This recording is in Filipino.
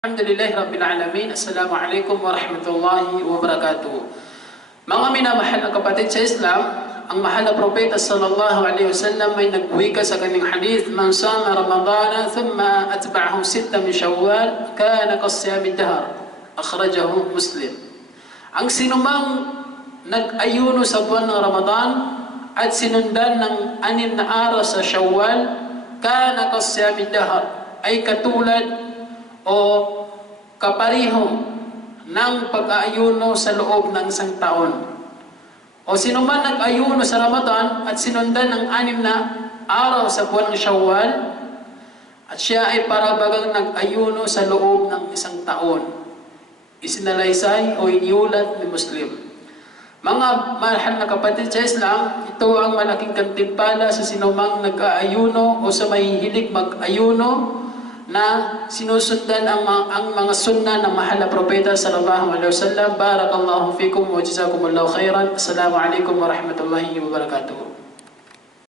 Alhamdulillahi Rabbil Alamin. Assalamualaikum warahmatullahi wabarakatuh. Mga minamahal na kapatid sa Islam, ang mahal na propeta sallallahu alaihi wasallam ay nagwika sa kanyang hadith, "Man sama Ramadana thumma atba'ahu sitta min Shawwal, kana kasiyami dahar." Akhrajahu Muslim. Ang sinumang nag-ayuno sa buwan ng Ramadan at sinundan ng 6 na araw sa Shawwal, kana kasiyami dahar, ay katulad o kapariho ng pag-aayuno sa loob ng isang taon. O sino man nag-ayuno sa Ramadan at sinundan ng 6 na araw sa buwan ng Shawwal, at siya ay parabagang nag-ayuno sa loob ng isang taon. Isinalaysay o iniulat ni Muslim. Mga mahal na kapatid sa Islam, ito ang malaking gantimpala sa sinumang nag-aayuno o sa mahihilig mag-ayuno na sinusundan ang mga sunna ng mahal na propeta sallallahu alaihi wasallam. Barakallahu fikum wa jazakumullahu khairan. Assalamu alaikum warahmatullahi wabarakatuh.